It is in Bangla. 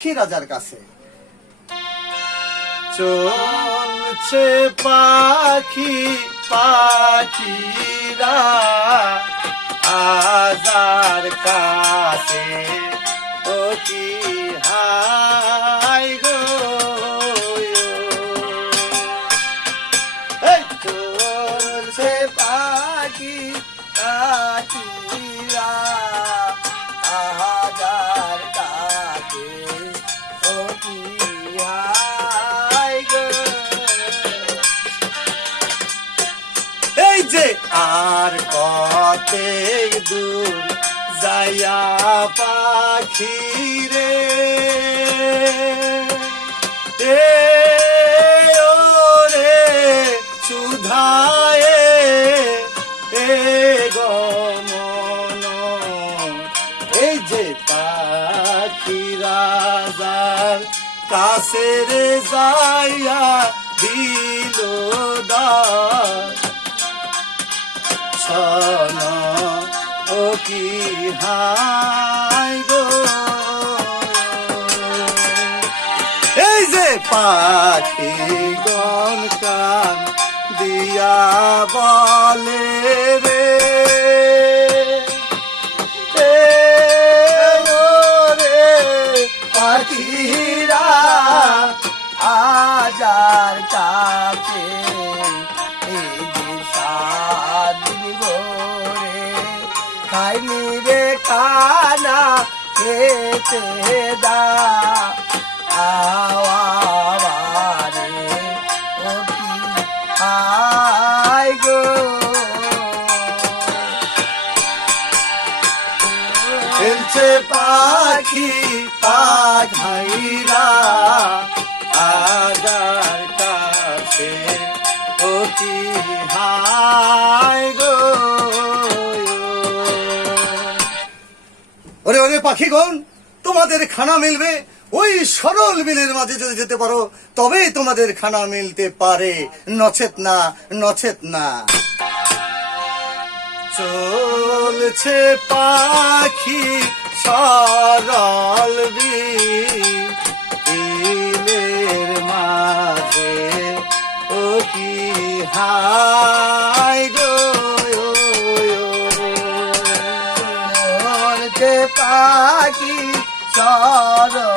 রাজার কাছে চলছে পাখি পাখিরা আজার কাছে ও কি হাই গো চলছে পাখি পাখিরা আজার কাছে ও কি হাই গো এই যে আর কতেক দূর যাইয়া পাখি রে ওরে সুধায়ে গমন এই যে পাখি রাজার কাছে রে যাইয়া দিল শোনো ও কি হাই গো এই যে পাখি গন কান দিয়া বলে রে রে পাখিরা আজার কাছে এই যে সাদিন ভোরে খাইনি রে খানা খেতে দা আওয়ারে ও কি হাই গো খেলছে পাখি পাখাইরা আজার কাছে ও কি হাই গো ওরে ওরে পাখিগণ তোমাদের খানা মিলবে ওই সরল বিলের মাঝে যদি যেতে পারো তবেই তোমাদের খানা মিলতে পারে নচেত না নচেত না চলছে পাখি সরল বিলের মাঝে ও কি হাই গো চলছে পাখি সরল